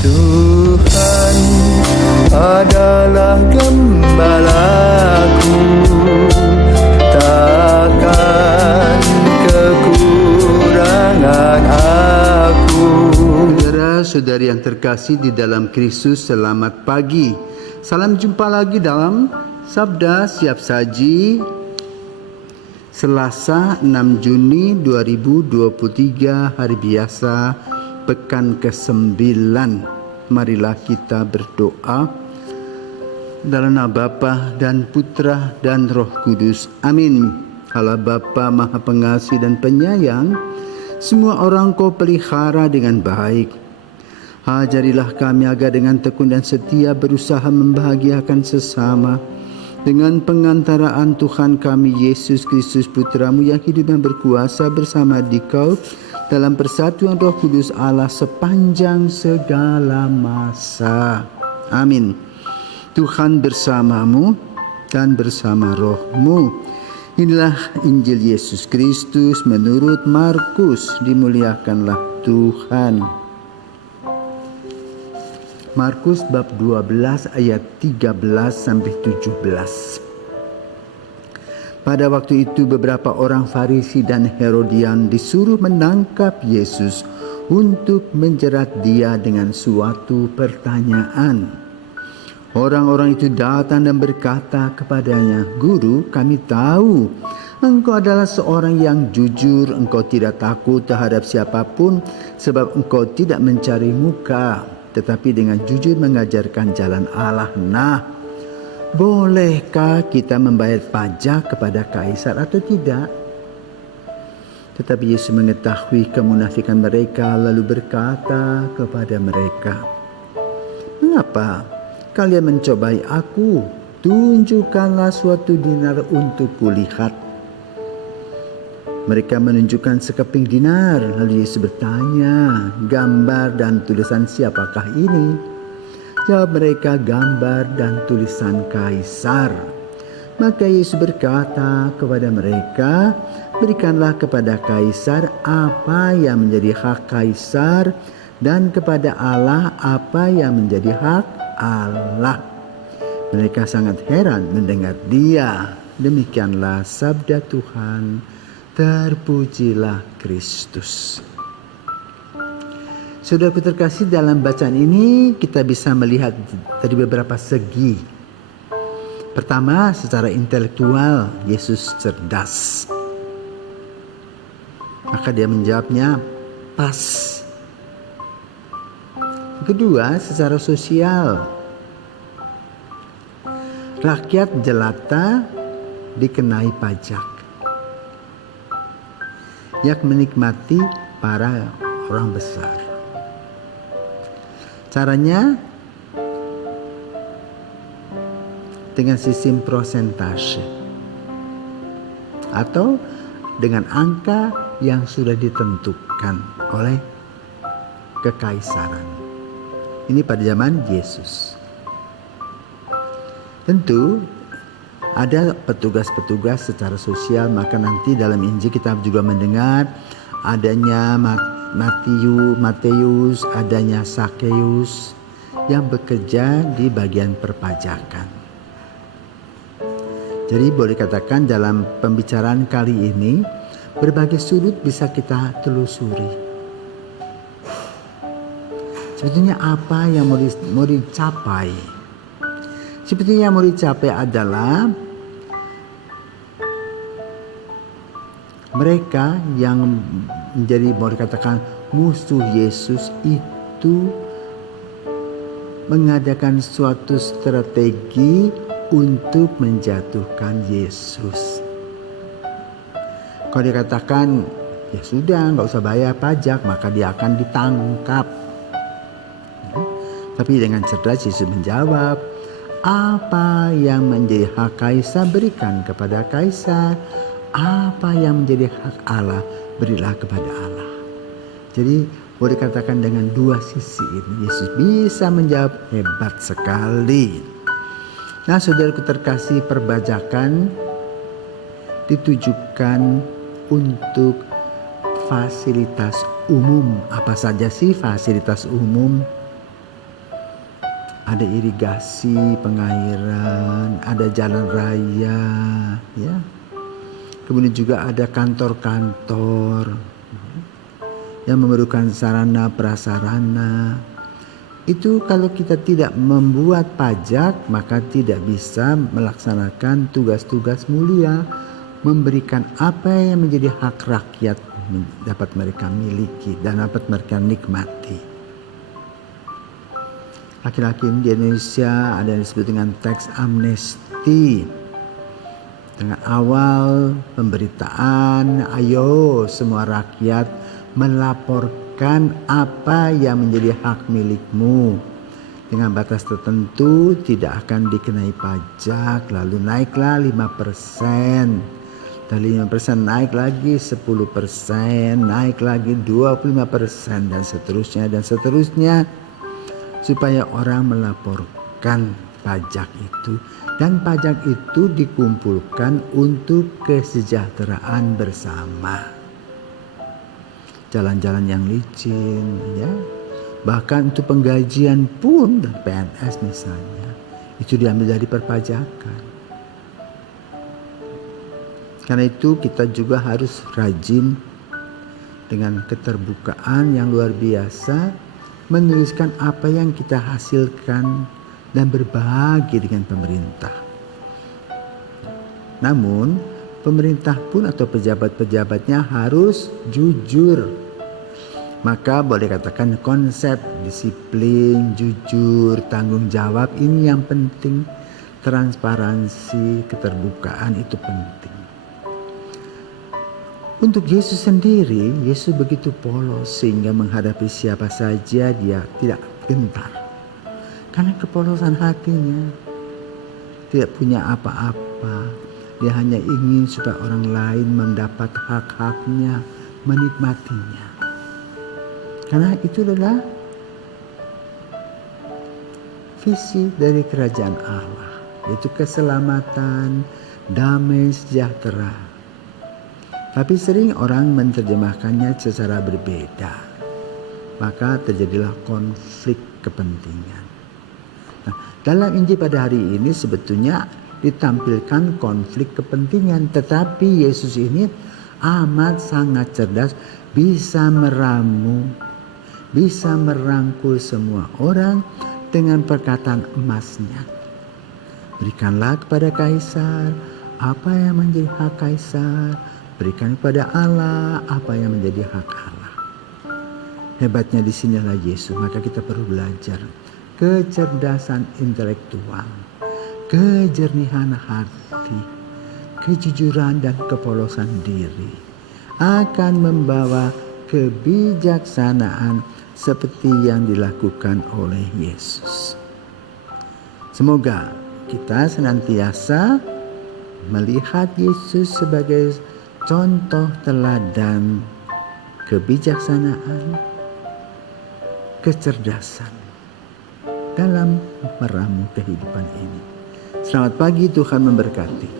Tuhan adalah gembalaku, takkan kekurangan aku. Saudara-saudari yang terkasih di dalam Kristus, selamat pagi. Salam jumpa lagi dalam Sabda Siap Saji Selasa 6 Juni 2023, hari biasa, pekan ke-9. Marilah kita berdoa. Dalam nama Bapa dan Putra dan Roh Kudus. Amin. Allah Bapa Maha Pengasih dan Penyayang, semua orang Kau pelihara dengan baik. Ajarilah kami agar dengan tekun dan setia berusaha membahagiakan sesama dengan pengantaraan Tuhan kami Yesus Kristus Putramu yang hidup dan berkuasa bersama Dikau dalam persatuan Roh Kudus Allah sepanjang segala masa. Amin. Tuhan bersamamu dan bersama rohmu. Inilah Injil Yesus Kristus menurut Markus. Dimuliakanlah Tuhan. Markus bab 12 ayat 13 sampai 17. Pada waktu itu beberapa orang Farisi dan Herodian disuruh menangkap Yesus untuk menjerat dia dengan suatu pertanyaan. Orang-orang itu datang dan berkata kepadanya, "Guru, kami tahu Engkau adalah seorang yang jujur, Engkau tidak takut terhadap siapapun sebab Engkau tidak mencari muka, tetapi dengan jujur mengajarkan jalan Allah. Nah, bolehkah kita membayar pajak kepada kaisar atau tidak?" Tetapi Yesus mengetahui kemunafikan mereka lalu berkata kepada mereka, "Mengapa kalian mencobai aku? Tunjukkanlah suatu dinar untuk kulihat." Mereka menunjukkan sekeping dinar. Lalu Yesus bertanya, "Gambar dan tulisan siapakah ini?" Jawab mereka, "Gambar dan tulisan Kaisar." Maka Yesus berkata kepada mereka, "Berikanlah kepada Kaisar apa yang menjadi hak Kaisar, dan kepada Allah apa yang menjadi hak Allah." Mereka sangat heran mendengar dia. Demikianlah sabda Tuhan. Terpujilah Kristus. Saudaraku terkasih, dalam bacaan ini kita bisa melihat dari beberapa segi. Pertama, secara intelektual Yesus cerdas. Maka dia menjawabnya pas. Kedua, secara sosial. Rakyat jelata dikenai pajak. Yang menikmati para orang besar. Caranya dengan sistem prosentase atau dengan angka yang sudah ditentukan oleh kekaisaran. Ini pada zaman Yesus. Tentu ada petugas-petugas secara sosial, maka nanti dalam Injil kita juga mendengar adanya Matius, adanya Sakeus yang bekerja di bagian perpajakan. Jadi boleh katakan dalam pembicaraan kali ini berbagai sudut bisa kita telusuri. Sebetulnya apa yang mau dicapai? Sebetulnya yang mau dicapai adalah mereka yang menjadi boleh dikatakan musuh Yesus itu mengadakan suatu strategi untuk menjatuhkan Yesus. Kalau dikatakan ya sudah nggak usah bayar pajak, maka dia akan ditangkap. Tapi dengan cerdas Yesus menjawab, apa yang menjadi hak Kaisar berikan kepada Kaisar, apa yang menjadi hak Allah berilah kepada Allah. Jadi boleh dikatakan dengan dua sisi ini Yesus bisa menjawab hebat sekali. Nah, saudaraku terkasih, perbajakan ditujukan untuk fasilitas umum. Apa saja sih fasilitas umum? ada irigasi, pengairan, ada jalan raya, ya. Kemudian juga ada kantor-kantor yang memerlukan sarana prasarana. Itu kalau kita tidak membuat pajak, maka tidak bisa melaksanakan tugas-tugas mulia, memberikan apa yang menjadi hak rakyat dapat mereka miliki dan dapat mereka nikmati. Akhir-akhir di Indonesia ada yang disebut dengan tax amnesty. Dengan awal pemberitaan, ayo semua rakyat melaporkan apa yang menjadi hak milikmu. Dengan batas tertentu tidak akan dikenai pajak, lalu naiklah 5%. Dari 5% naik lagi 10%, naik lagi 25% dan seterusnya. Supaya orang melaporkan pajak itu, dan pajak itu dikumpulkan untuk kesejahteraan bersama. Jalan-jalan yang licin, ya, bahkan untuk penggajian pun dan PNS misalnya, itu diambil dari perpajakan. Karena itu kita juga harus rajin dengan keterbukaan yang luar biasa, menuliskan apa yang kita hasilkan dan berbagi dengan pemerintah. Namun, pemerintah pun atau pejabat-pejabatnya harus jujur. Maka boleh katakan konsep disiplin, jujur, tanggung jawab ini yang penting. Transparansi, keterbukaan itu penting. Untuk Yesus sendiri, Yesus begitu polos sehingga menghadapi siapa saja dia tidak gentar. Karena kepolosan hatinya, tidak punya apa-apa. Dia hanya ingin supaya orang lain mendapat hak-haknya, menikmatinya. Karena itu adalah visi dari kerajaan Allah, yaitu keselamatan, damai sejahtera. Tapi sering orang menerjemahkannya secara berbeda. Maka terjadilah konflik kepentingan. Nah, dalam Injil pada hari ini sebetulnya ditampilkan konflik kepentingan. Tetapi Yesus ini amat sangat cerdas, bisa meramu, bisa merangkul semua orang dengan perkataan emasnya. Berikanlah kepada Kaisar apa yang menjadi hak Kaisar, berikan kepada Allah apa yang menjadi hak Allah. Hebatnya di sinilah Yesus. Maka kita perlu belajar kecerdasan intelektual, kejernihan hati, kejujuran dan kepolosan diri akan membawa kebijaksanaan seperti yang dilakukan oleh Yesus. Semoga kita senantiasa melihat Yesus sebagai contoh teladan kebijaksanaan, kecerdasan dalam meramu kehidupan ini. Selamat pagi, Tuhan memberkati.